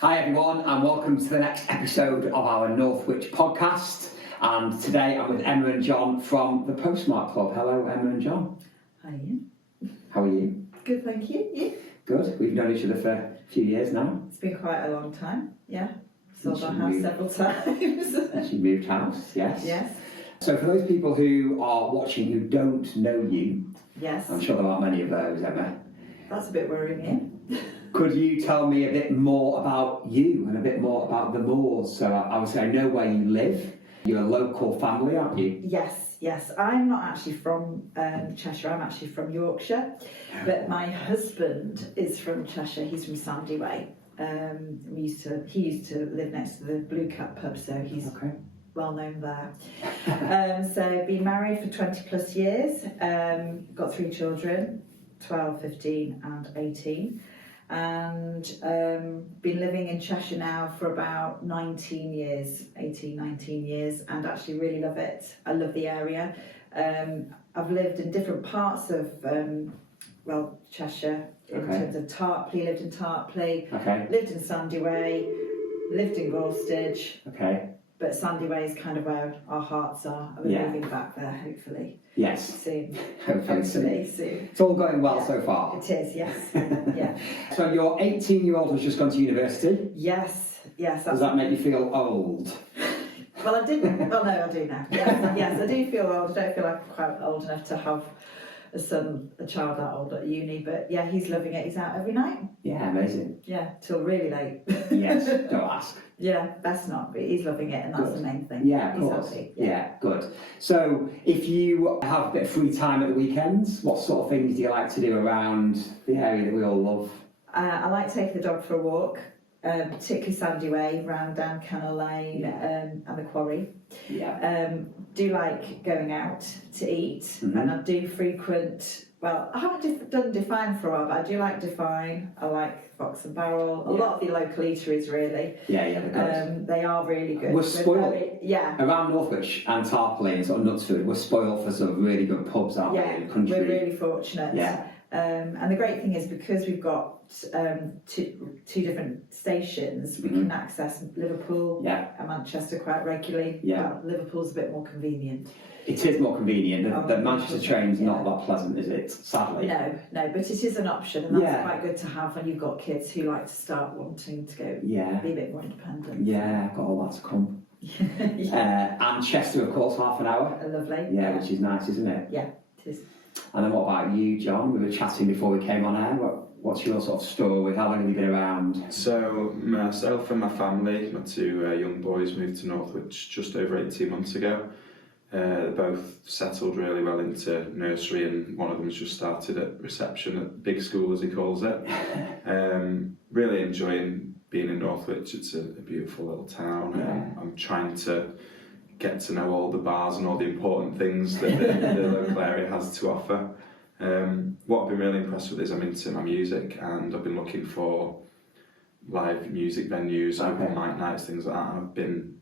Hi everyone, and welcome to the next episode of our Northwich Podcast. And today I'm with Emma and John from the Postmark Club. Hello Emma and John. Hi Ian. How are you? Good, thank you. You? Good. We've known each other for a few years now. It's been quite a long time, yeah. Sold our house moved. several times. She moved house, yes. Yes. So for those people who are watching who don't know you, Yes. I'm sure there aren't many of those, Emma. That's a bit worrying, Ian. Could you tell me a bit more about you and a bit more about the moors? So obviously I know where you live. You're a local family, aren't you? Yes. I'm not actually from Cheshire, I'm actually from Yorkshire. But my husband is from Cheshire, he's from Sandyway. He used to live next to the Blue Cat pub, so he's well known there. So been married for 20 plus years, got 3 children, 12, 15 and 18. And been living in Cheshire now for about 19 years, and actually really love it. I love the area. I've lived in different parts of Cheshire in terms of Tarpley, lived in Tarpley, lived in Sandyway, lived in Gorstage. But Sandyway is kind of where our hearts are. And we're moving back there, hopefully. Yes. Soon. Hopefully soon. It's all going well so far. It is, yes. Yeah. So your 18-year-old has just gone to university. Yes. Does that make you feel old? Well, I didn't. Well, no, I do now. Yes, I do feel old. I don't feel like I'm quite old enough to have a child that old at uni. But yeah, he's loving it. He's out every night. Yeah, amazing. Yeah, till really late. Yes, don't ask. Yeah, best not, but he's loving it, and that's the main thing. Yeah, of course. Happy. Yeah, good. So, if you have a bit of free time at the weekends, what sort of things do you like to do around the area that we all love? I like taking the dog for a walk, particularly Sandyway, round down Kennel Lane and the Quarry. Do like going out to eat, and I do frequent. Well, I haven't done Define for a while, but I do like Define. I like Fox and Barrel. A lot of the local eateries, really. Yeah, they're good. They are really good. We're spoiled. Around Northwich and Tarpley and sort of Knutsford, we're spoiled for some really good pubs, aren't we, in the country? We're really fortunate. Yeah. And the great thing is, because we've got two different stations, we can access Liverpool and Manchester quite regularly. Well, Liverpool's a bit more convenient. It is more convenient. The Manchester train's not that pleasant, is it? Sadly. No, but it is an option, and that's quite good to have when you've got kids who like to start wanting to go be a bit more independent. Yeah, got all that to come. And Chester, of course, half an hour. Lovely. Yeah, which is nice, isn't it? Yeah, it is. And then what about you, John? We were chatting before we came on air. What's your sort of story? How long have you been around? So myself and my family, my 2 young boys, moved to Northwich just over 18 months ago. They're both settled really well into nursery, and one of them's just started at reception at big school, as he calls it. Really enjoying being in Northwich. It's a beautiful little town. I'm trying to get to know all the bars and all the important things that the local area has to offer. What I've been really impressed with is I'm into my music, and I've been looking for live music venues, open mic nights, things like that. And I've been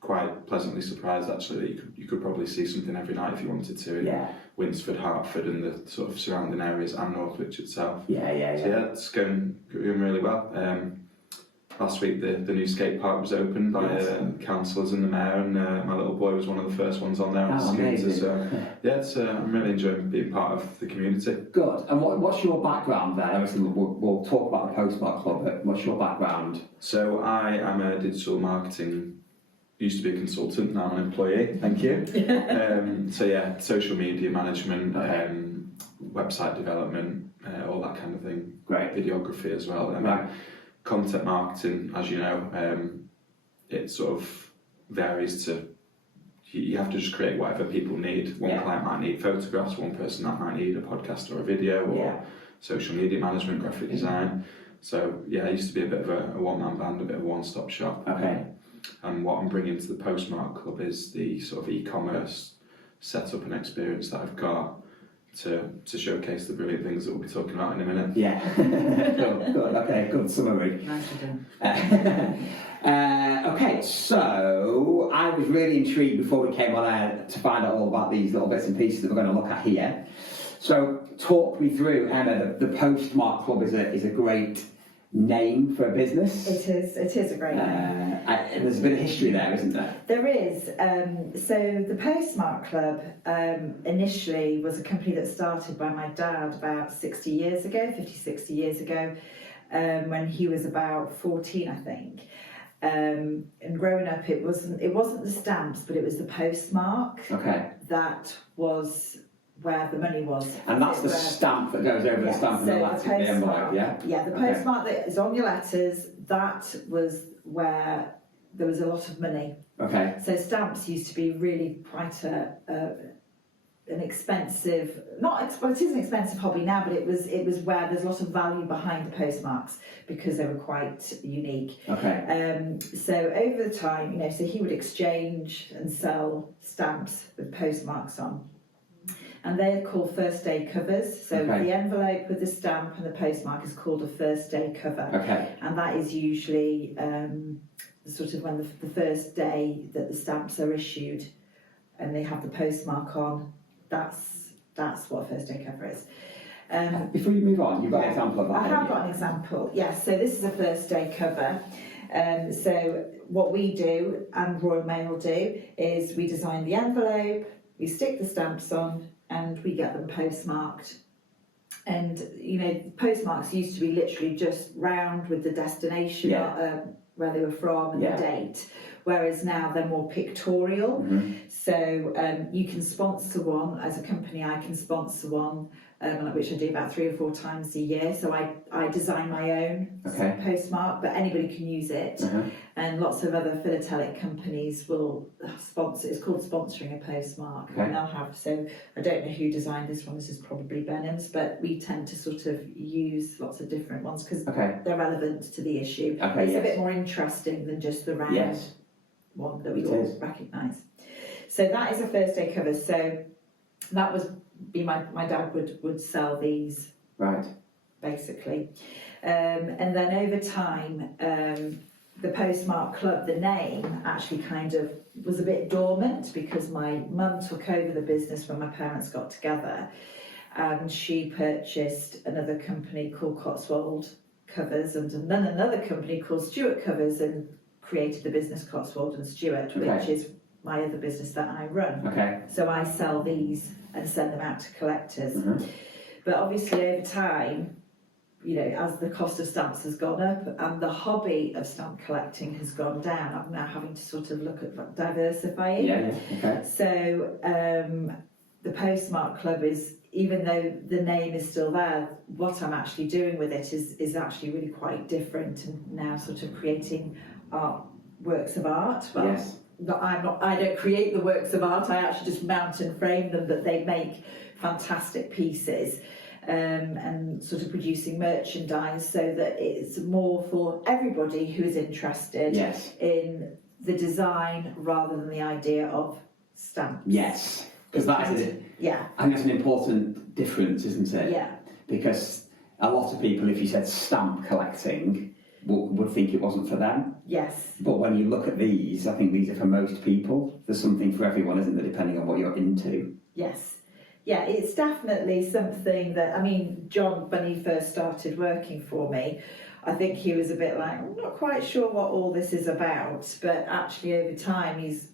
quite pleasantly surprised actually that you could probably see something every night if you wanted to in Winsford, Hertford and the sort of surrounding areas, and Northwich itself. So it's going really well. Last week the new skate park was opened by councillors and the mayor, and my little boy was one of the first ones on there on the scooter. So I'm really enjoying being part of the community. Good. And what's your background there? Obviously we'll talk about the Postmark Club, but what's your background? So I am a digital marketing, used to be a consultant, now I'm an employee, thank you. Social media management, website development, all that kind of thing. Great. Videography as well. Content marketing, as you know, it sort of varies to, you have to just create whatever people need. One client might need photographs, one person that might need a podcast or a video, or social media management, graphic design. So I used to be a bit of a one-man band, a bit of a one-stop shop. And what I'm bringing to the Postmark Club is the sort of e-commerce setup and experience that I've got to showcase the brilliant things that we'll be talking about in a minute. Good. Okay, good summary. Okay, so I was really intrigued before we came on air to find out all about these little bits and pieces that we're going to look at here. So talk me through, Emma, the Postmark Club is a great name for a business. It is a great name. And there's a bit of history there, isn't there? There is. So the Postmark Club initially was a company that started by my dad about 60 years ago, when he was about 14, I think. And growing up, it wasn't the stamps, but it was the postmark. Okay. That was where the money was. And that's the stamp that goes over the stamp and the envelope, yeah? Yeah, the postmark that is on your letters, that was where there was a lot of money. Okay. So stamps used to be really quite an expensive, well, it is an expensive hobby now, but it was where there's a lot of value behind the postmarks because they were quite unique. Okay. So over the time, so he would exchange and sell stamps with postmarks on. And they're called first day covers. So the envelope with the stamp and the postmark is called a first day cover. Okay. And that is usually sort of when the first day that the stamps are issued and they have the postmark on, that's what a first day cover is. Before you move on, you've got an example of that. I have got an example, yes. So this is a first day cover. So what we do and Royal Mail do is we design the envelope, we stick the stamps on, and we get them postmarked. And postmarks used to be literally just round with the destination, where they were from and the date, whereas now they're more pictorial. So you can sponsor one. As a company, I can sponsor one, which I do about 3 or 4 times a year. So I design my own postmark, but anybody can use it. And lots of other philatelic companies will sponsor. It's called sponsoring a postmark. And they'll have, so I don't know who designed this one. This is probably Benham's, but we tend to sort of use lots of different ones because they're relevant to the issue. It's a bit more interesting than just the round one that we all recognise. So that is a first day cover. So that was my dad would sell these, basically, and then over time the Postmark Club, the name actually kind of was a bit dormant because my mum took over the business when my parents got together, and she purchased another company called Cotswold Covers and then another company called Stewart Covers and created the business Cotswold and Stewart, which is my other business that I run. So I sell these and send them out to collectors. But obviously over time, as the cost of stamps has gone up and the hobby of stamp collecting has gone down, I'm now having to sort of look at diversifying. So the Postmark Club is, even though the name is still there, what I'm actually doing with it is actually really quite different, and now sort of creating works of art. I don't create the works of art, I actually just mount and frame them, but they make fantastic pieces, and sort of producing merchandise so that it's more for everybody who is interested in the design rather than the idea of stamps. Because that is, I think that's an important difference, isn't it? Because a lot of people, if you said stamp collecting, would think it wasn't for them. But when you look at these, I think these are for most people. There's something for everyone, isn't there, depending on what you're into? Yeah, it's definitely something that, John, when he first started working for me, I think he was a bit like, I'm not quite sure what all this is about, but actually over time he's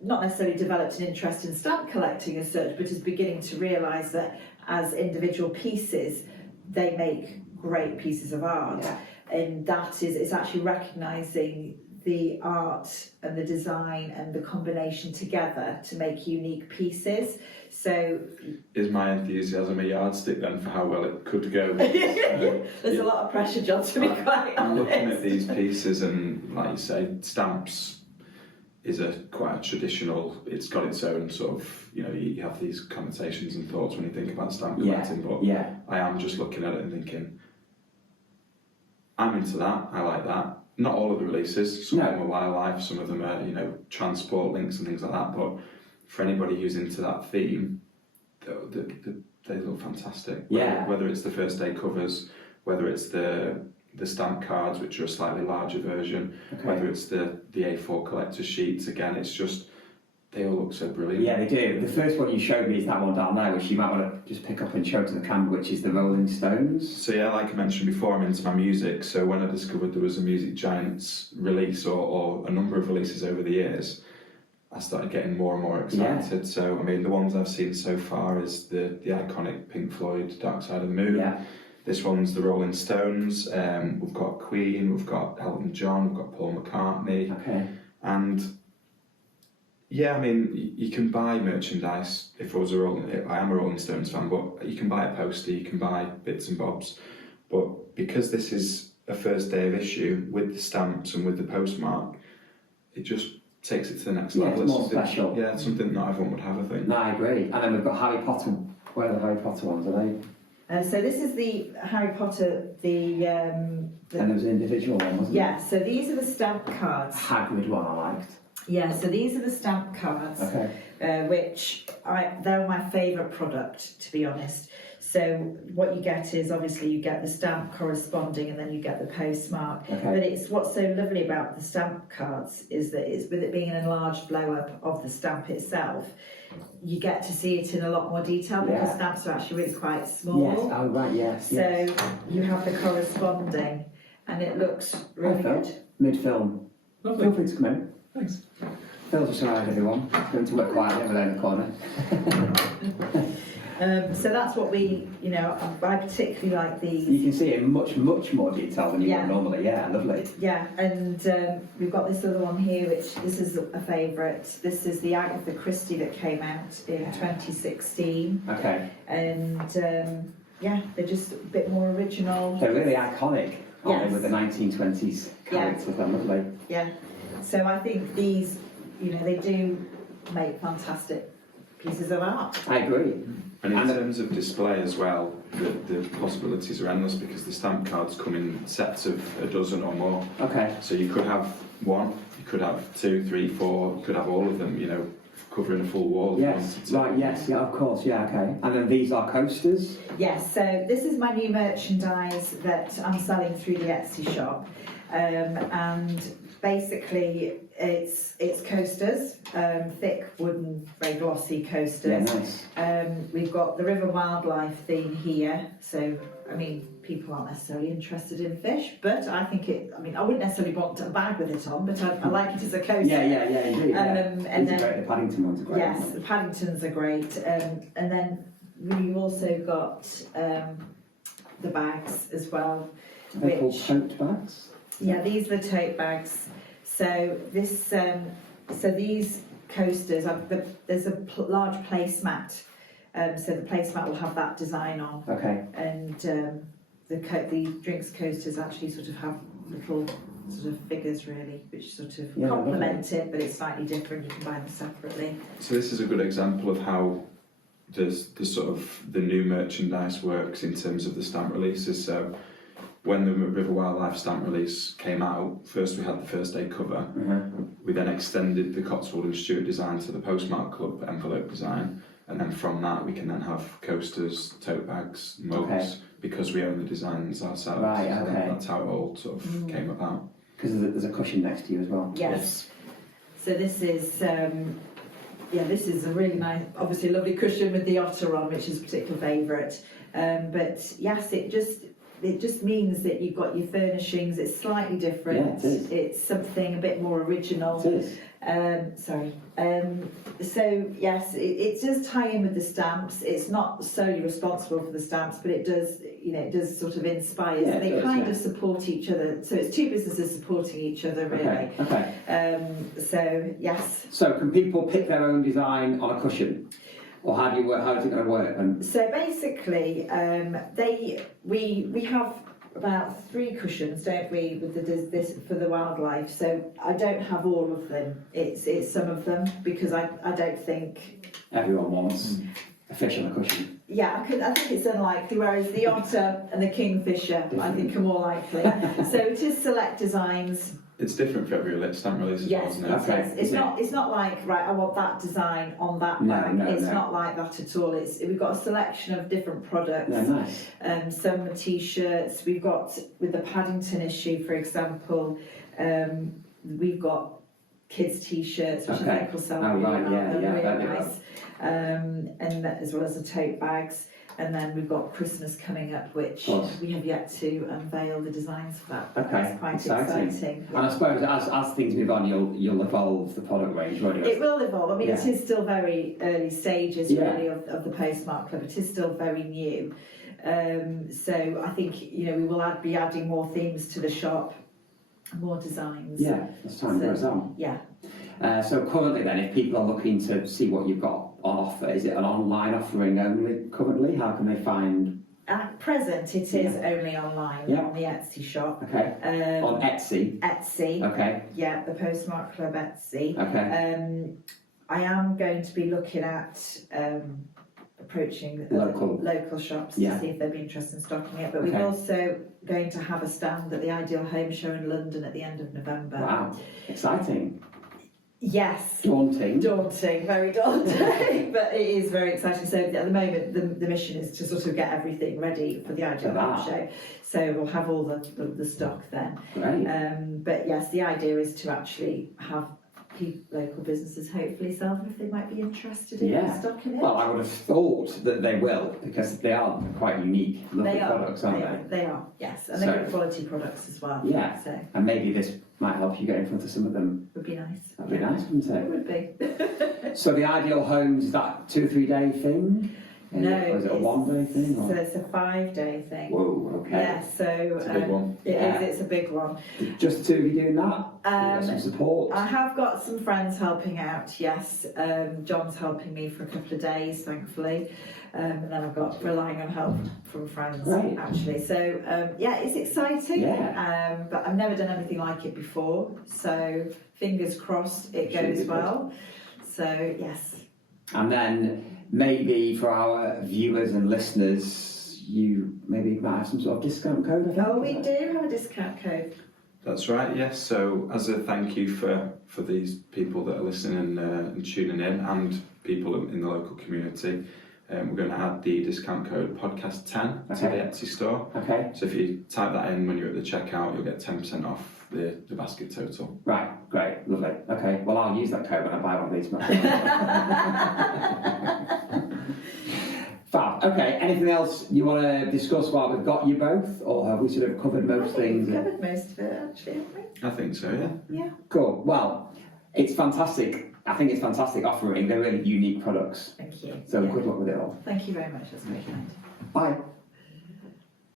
not necessarily developed an interest in stamp collecting as such, but is beginning to realise that as individual pieces, they make great pieces of art. And it's actually recognising the art and the design and the combination together to make unique pieces. So is my enthusiasm a yardstick then for how well it could go? There's a lot of pressure, John, to be quite honest. I'm looking at these pieces and, like you say, stamps is quite a traditional, it's got its own sort of, you have these connotations and thoughts when you think about stamp collecting, but I am just looking at it and thinking, I'm into that, I like that. Not all of the releases, some of them are wildlife, some of them are, transport links and things like that, but for anybody who's into that theme, they look fantastic. Whether it's the first day covers, whether it's the stamp cards, which are a slightly larger version, whether it's the A4 collector sheets, again, it's just They all look so brilliant. Yeah, they do. The first one you showed me is that one down there, which you might want to just pick up and show to the camera, which is the Rolling Stones. So yeah, like I mentioned before, I'm into my music. So when I discovered there was a Music Giants release or a number of releases over the years, I started getting more and more excited. Yeah. So I mean, the ones I've seen so far is the iconic Pink Floyd Dark Side of the Moon. Yeah. This one's the Rolling Stones. We've got Queen, we've got Elton John, we've got Paul McCartney. Okay. And yeah, I mean, you can buy merchandise. I am a Rolling Stones fan, but you can buy a poster, you can buy bits and bobs. But because this is a first day of issue with the stamps and with the postmark, it just takes it to the next level. It's more special. Yeah, it's something not everyone would have, I think. No, I agree. And then we've got Harry Potter. Where are the Harry Potter ones? Are they? So this is the Harry Potter, and there was an individual one, wasn't there? Yeah, so these are the stamp cards. Hagrid one I liked. Yeah, so these are the stamp cards, which they're my favourite product, to be honest. So what you get is, obviously, you get the stamp corresponding and then you get the postmark. Okay. But it's what's so lovely about the stamp cards is that it's, with it being an enlarged blow-up of the stamp itself, you get to see it in a lot more detail because stamps are actually really quite small. Yes, oh right, yes. So you have the corresponding and it looks really good. Mid-film. Lovely. Feel free to come in. Thanks. Phil's just arrived, everyone. Going to work quietly over there in the corner. So that's what I particularly like these. You can see it in much, much more detail than you would normally. Yeah, lovely. Yeah, and we've got this other one here, which this is a favourite. This is the Agatha Christie that came out in 2016. Okay. And they're just a bit more original. They're really iconic, aren't they, with the 1920s characters? They're lovely. Yeah. So I think these, they do make fantastic pieces of art. I agree. And in terms of display as well, the possibilities are endless because the stamp cards come in sets of a dozen or more. Okay. So you could have one, you could have 2, 3, 4, you could have all of them, covering a full wall. Yes, right, yes, yeah, of course, yeah, okay. And then these are coasters? Yes, so this is my new merchandise that I'm selling through the Etsy shop. And basically it's coasters, thick wooden, very glossy coasters. Yeah, nice. We've got the river wildlife theme here, so I mean people aren't necessarily interested in fish, but I think I wouldn't necessarily want a bag with it on, but I like it as a coaster. Yeah, indeed. And then the Paddington ones are great. Yes, the Paddingtons are great, and then we've also got the bags as well. Are they called tote bags? Yeah, these are the tote bags. So this, these coasters, there's a large placemat. So the placemat will have that design on. Okay. And the drinks coasters actually sort of have little sort of figures really, which sort of complement it, but it's slightly different. You can buy them separately. So this is a good example of how the sort of the new merchandise works in terms of the stamp releases. So when the River Wildlife stamp release came out, first we had the first day cover. We then extended the Cotswold and Stewart design to the Postmark Club envelope design, and then from that we can then have coasters, tote bags, mugs, because we own the designs ourselves. Right, so that's how it all sort of came about. Because there's a cushion next to you as well. Yes. So this is this is a really nice, obviously a lovely cushion with the otter on, which is a particular favourite. But yes, it just means that you've got your furnishings, it's slightly different. Yeah, it is. It's something a bit more original. It is. So yes, it does tie in with the stamps. It's not solely responsible for the stamps, but it does sort of inspire. Yeah, they kind of support each other. So it's two businesses supporting each other, really. Okay. So yes. So can people pick their own design on a cushion? Or how do you work? How is it going to work? So basically, we have about 3 cushions, don't we, with this for the wildlife. So I don't have all of them. It's some of them because I don't think everyone wants a fish on a cushion. Yeah, I think it's unlikely. Whereas the otter and the kingfisher, I think, are more likely. So it is select designs. It's different for every stamp release as well, isn't it? Okay. It's not like, right, I want that design on that bag. It's not like that at all. We've got a selection of different products. Yeah, nice. Some are t-shirts. We've got, with the Paddington issue, for example, we've got kids' t-shirts, which I think will sell really well. Really nice. And as well as the tote bags. And then we've got Christmas coming up, which we have yet to unveil the designs for that. Okay, it's quite exciting. And I suppose as things move on, you'll evolve the product range, won't you? It will evolve. I mean, it is still very early stages, really, of the Postmark Club. It is still very new. So I think, we will be adding more themes to the shop, more designs. Yeah, as time goes on. Yeah. So currently then, if people are looking to see what you've got on offer, is it an online offering only currently? How can they find? At present, it is only online on the Etsy shop. Okay. On Etsy? Etsy. Okay. Yeah, the Postmark Club Etsy. Okay. I am going to be looking at approaching local shops to see if they'd be interested in stocking it. But we're also going to have a stand at the Ideal Home Show in London at the end of November. Wow, exciting. Yes. Daunting, very daunting, but it is very exciting. So at the moment, the mission is to sort of get everything ready for the Ideal Home Show. So we'll have all the stock then. Great. But yes, the idea is to actually have local businesses hopefully sell them if they might be interested in stocking it. Well, I would have thought that they will, because they are quite unique, lovely products, aren't they? They are, yes, and they're good quality products as well. Yeah, so. And maybe this might help you get in front of some of them. Would be nice. That'd be nice, wouldn't it? It would be. So the Ideal Homes, is that 2 or 3 day thing? No, or is it a 1 day thing? So it's a 5 day thing. Whoa, okay. Yeah, so it's a big one. It is, it's a big one. Just 2 of you doing that? Some support? I have got some friends helping out, yes. John's helping me for a couple of days, thankfully. And then I've got relying on help from friends, actually. So, it's exciting. Yeah. But I've never done anything like it before. So, fingers crossed it goes well. So, yes. And then maybe for our viewers and listeners, you maybe might have some sort of discount code, I think. Oh, we do have a discount code. That's right, yes. So as a thank you for these people that are listening and tuning in, and people in the local community, we're going to add the discount code podcast10 to the Etsy store. Okay. So if you type that in when you're at the checkout, you'll get 10% off the basket total. Right, great, lovely. Okay, well I'll use that code when I buy one of these. Fab. Okay, anything else you want to discuss while we've got you both, or have we sort of covered most things? We've covered most of it, actually, haven't we? I think so, yeah. Yeah. Cool. Well, it's fantastic. I think it's fantastic offering. They're really unique products. Thank you. So good luck with it all. Thank you very much. That's very kind. Bye.